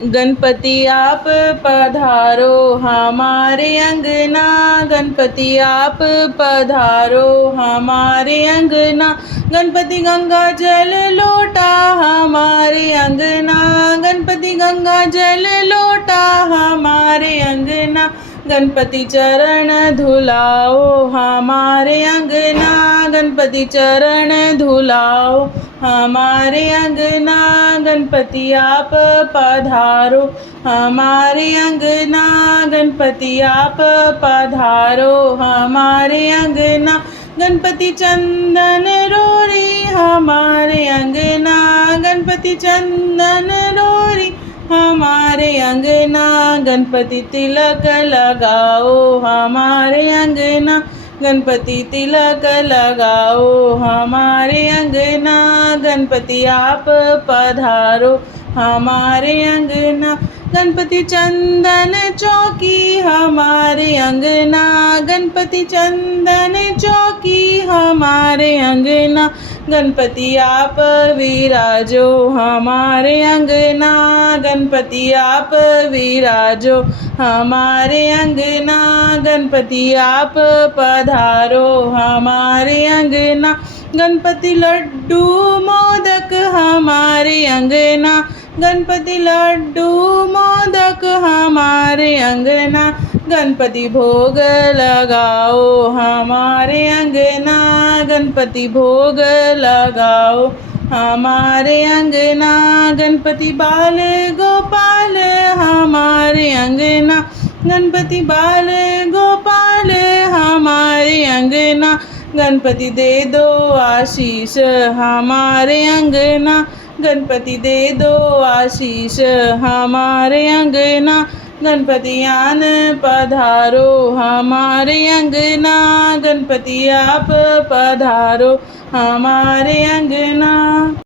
गणपति आप पधारो हमारे अंगना, गणपति आप पधारो हमारे अंगना। गणपति गंगा जल लोटा हमारे अंगना, गणपति गंगा जल लोटा हमारे अंगना। गणपति चरण धुलाओ हमारे अंगना, गणपति चरण धुलाओ हमारे अंगना। गणपति आप पधारो हमारे अंगना, गणपति आप पधारो हमारे अंगना। गणपति चंदन रोरी हमारे अंगना, गणपति चंदन रोरी हमारे अंगना। गणपति तिलक लगाओ हमारे अंगना, गणपति तिलक लगाओ हमारे अंगना। गणपति आप पधारो हमारे अंगना। गणपति चंदन चौकी हमारे अंगना, गणपति चंदन चौकी हमारे अंगना। गणपति आप विराजो हमारे अंगना, गणपति आप विराजो हमारे अंगना। गणपति आप पधारो हमारे अंगना। गणपति लड्डू मोदक हमारे अंगना, गणपति लड्डू मोदक हमारे अंगना। गणपति भोग लगाओ हमारे अंगना, गणपति भोग लगाओ हमारे अंगना। गणपति बाल गोपाल हमारे अंगना, गणपति बाल गोपाल हमारे अंगना। गणपति दे दो आशीष हमारे अंगना, गणपति दे दो आशीष हमारे अंगना। गणपति आन पधारो हमारे अंगना, गणपति आप पधारो हमारे अंगना।